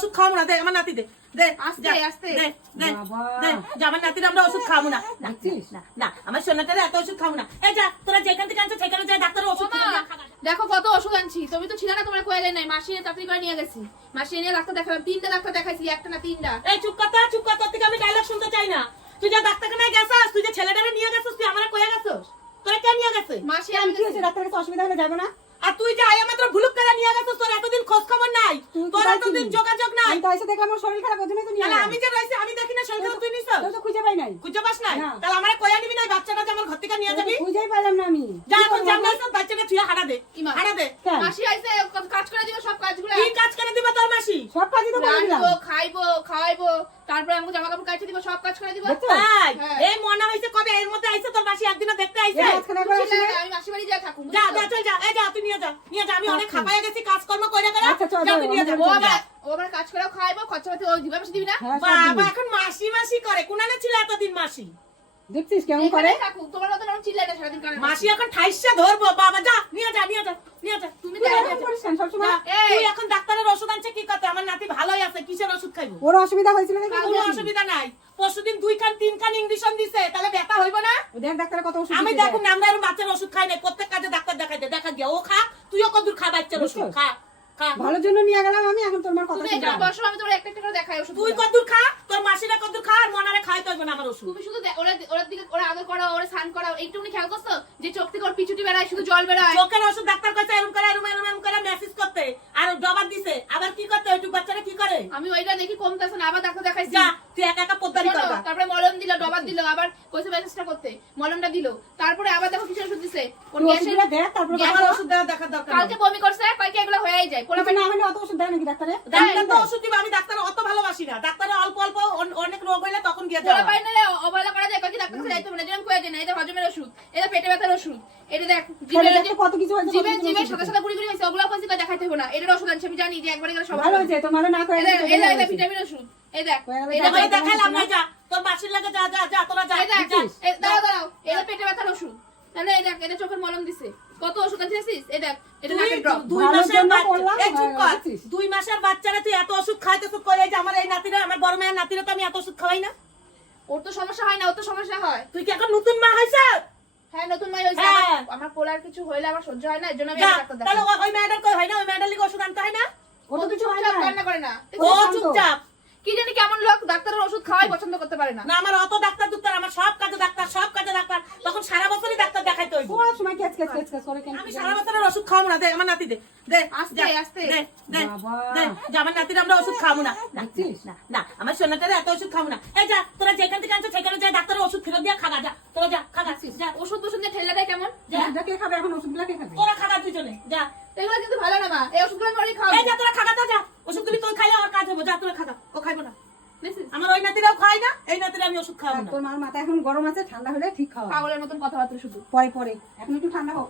ওষুধ খাওয়াবো না দে আমার নাতি দে দে আস্তে, যা, আস্তে। দে দে দে আমার নাতির আমরা ওষুধ খাব না। না, দেখছিস? না না আমার সোনাটারে এত ওষুধ খাব না। এই যা তোরা যেখান থেকে আনছো সেখানে যা ডাক্তারের ওষুধ ওমা, কিনে দিয়ে খা, খা। দেখো কত ওষুধ আনছি। তুমি তো ছিল না তোমার কোয়ালে নাই। মাসি তাড়াতাড়ি করে নিয়ে গেছি। মাসি এনে ডাক্তার দেখালাম তিনটা ডাক্তার দেখাইছি একটা না তিনটা। এই চুপ কথা চুপ কথা থেকে আমি ডায়লগ শুনতে চাই না। তুই যে ডাক্তারখানায় গেছস তুই যে ছেলেটারে নিয়ে গেছস তুই আমার কয়ে গেছস? তোরা কে নিয়ে গেছে? মাসি আমি কি হয়েছে? ডাক্তারের কাছে অসুবিধা হলে যাব না? আর তুই যে আয়া মাত্র ভুলুক করে নিয়ে গেছস তোর এতদিন খোঁজ খবর নাই তোর এতদিন যোগাযোগ নাই। আমি তো এসে দেখলাম আমার শরীর খারাপ ওই তো নিয়ে আমি যে রয়েছি আমি দেখি না শরীর তুই তোর তো খুঁজে পাই নাই। খুঁজে পাস নাই? তাহলে আমার কয়া নিবি না বাচ্চাটা যে আমার ঘর থেকে নিয়ে যাবি? খুঁজেই পেলাম না আমি। যা এখন করব? জান আমি? না বাচ্চাটা তুই হারা দে। হারা দে। মাসি আইছে কাজ করে দিবে সব কাজগুলো কি কাজ করে দিবে তোর মাসি? সব কাজই তো করে দিলাম। খাইবো খাওয়াইবো তারপরে আমাকে জামা কাপড় কাচতে দিব সব কাজ করে দিব। তাই? হ্যাঁ। এই মনে হইছে কবে এর মধ্যে আইছে তোর মাসি একদিনও দেখতে আইছে? আমি মাসি বাড়ি যা থাকুম যা যা চল যা এই যা তুই নিয়ে যা নিয়ে যা আমি অনেক। খাপায়া গেছি কাজকর্ম করে আচ্ছা, যা তুই নিয়ে যা ও চল, যা। আবার ও আবার কাজ করেও খাইবো খরচা পাতি ও দিবে মাসি দিবি না? হ্যাঁ, বাবা এখন মাসি মাসি করে কোনানে ছিল এতদিন মাসি। দেখছিস কেমন করে? তোমার মতন আমি চিল্লাই না সারাদিন কারণে মাসি এখন ঠাইসা ধরবো বাবা যা নিয়ে যা নিয়ে যা নিয়ে তুমি তুই এখন ডাক্তারের ওষুধ আনছে কি কথা আমার নাতি ভালোই আছে কিসের ওষুধ খাইবো? ওর অসুবিধা হয়েছিল দেখে কোনো অসুবিধা নাই। পরশুদিন দুই খান তিন খান ইংলিশন দিছে তাহলে ব্যথা হইব না? দেখ ডাক্তারের কত ওষুধ আমি দেখুন আমরা এরকম বাচ্চার ওষুধ খাই না প্রত্যেক কাজে ডাক্তার দেখাই দে দেখা গিয়া ও খা তুইও কদূর খা বাচ্চার ওষুধ খা ভালোর জন্য নিয়ে গেলাম আমি এখন তোমার কথা শুনতে বসো আমি তোমার একটা একটা করে দেখাই ওষুধ তুই কদূর খা তোর মাসিরা কদূর খা আর মনারে খাই তো না আমার ওষুধ। তুমি শুধু ওরা ওরা দিকে ওরা আদর করো ওরা স্নান করো এইটুকুনি খেয়াল করছ? যে চোখ থেকে ওর পিছুটি বেড়ায় শুধু জল বেড়ায়। চোখের ওষুধ ডাক্তার কাছে এরকম করে এরকম এরকম এরকম করে মেসেজ করতে। আর জবাব দিছে। আবার কি করতে? ওইটুক বাচ্চারা কি করে? আমি ওইটা দেখি কমতেছে না আবার ডাক্তার দেখাইছি। যা তুই একা একা পদ্মারি শোনো, করবা। তারপরে মলম দিল ডবার দিল আবার কইছে মেসেজটা করতে। মলমটা দিল। তারপরে আবার দেখো কিছু ওষুধ দিছে। ওর গ্যাসের দেখ তারপরে গ্যাস- ওষুধ দেওয়ার দেখার দরকার কালকে বমি করছে কয়েকে এগুলো হয়েই যায়। পোলা না হলে অত ওষুধ দেয় নাকি ডাক্তারে? ডাক্তার তো ওষুধ দিবে আমি ডাক্তার অত ভালোবাসি না। ডাক্তারের অল্প অল্প অনেক রোগ হইলে তখন গিয়ে পোলা যাওয়া পাই না অবহেলা করা যায়। কয়েক ডাক্তার যাইতে না যেরকম কয়ে না এটা হজমের ওষুধ এটা পেটে ব্যথার ওষুধ এটা দেখ দেখতে কত কিছু হয়েছে, ওষুধ সাদা দিছে। সাদা গুড়ি গুড়ি হয়েছে ওগুলো কই দেখাইতে হবে না। এটার ওষুধ আনছে আমি জানি যে একবারে গেলে সব ভালো হয়েছে তোমার না করে এই দেখ, এই দেখ, এটা ভিটামিন ওষুধ। এই দেখ গেলে এই এটা দেখ, বলে দেখাই- দেখাইলাম না যা। তোর মাসির লাগে যা যা যা তোরা যা এই দেখ, যা। এই দাঁড়াও দাঁড়াও এটা পেটে ব্যথার ওষুধ তাহলে এই দেখ এটা চোখের মলম দিছে। কত ওষুধ আনছিস এই দেখ এটা নাকের ড্রপ দুই মাসের জন্য বাচ্চা- করলাম, এই চুপ কর। দুই মাসের বাচ্চারা তুই এত ওষুধ খাইতেছ করে যে আমার এই নাতিরা আমার বড় মেয়ের নাতিরা তো আমি এত ওষুধ খাওয়াই না। ওর তো সমস্যা হয় না ওর তো সমস্যা হয়। তুই কি এখন নতুন মা হয়েছ হ্যাঁ নতুন মাই হয়েছে হ্যাঁ। আমার- পোলার কিছু হইলে আমার সহ্য হয় না এর জন্য আমি ডাক্তার দেখাই। ও- ওই মেয়েটার কই হয় না? ওই লিগে ওষুধ আনতে হয় না? ও তো কিছু হয় না কান্না করে না। ও চুপচাপ। কি জানি কেমন লোক ডাক্তারের ওষুধ খাওয়াই পছন্দ করতে পারে না। না আমার অত ডাক্তার দুক্তার আমার সব কাজে ডাক্তার সব কাজে ডাক্তার। তখন সারা বছরই ডাক্তার দেখাইতে হইব। সব সময় কেচ কেচ কেচ কেচ করে কেন আমি সারা বছরের ওষুধ খাব না। দে আমার নাতি দে। দে আস্তে, আস্তে। দে দে দে আমার নাতির আমরা ওষুধ খাব না। না, না না আমার সোনাটারে এত ওষুধ খাব না। এই যা তোরা যেখান থেকে আনছো সেখানে যা ডাক্তারের ওষুধ ফেরত দিয়া খাগা যা তোরা যা খাগা যা। ওষুধ ওষুধ দিয়ে ঠেলে দেয় কেমন? যা। কে খাবে এখন ওষুধগুলো কে খাবে তোরা খাগা দুজনে যা। এগুলো কিন্তু ভালো না মা এই ওষুধগুলো আমি অনেক খাওয়াবো। এই যা তোরা খাগা যা ওষুধগুলি তুই আমার হব যা তোরা খাতা ও খাইবো না? আমার ওই নাতিরাও খাই না এই নাতিরা আমি ওষুধ খাওয়াবো না। তোর মার মাথা এখন গরম আছে ঠান্ডা হলে ঠিক খাওয়া। পাগলের মতন কথাবার্তা শুধু। পরে পরে। এখন একটু ঠান্ডা হোক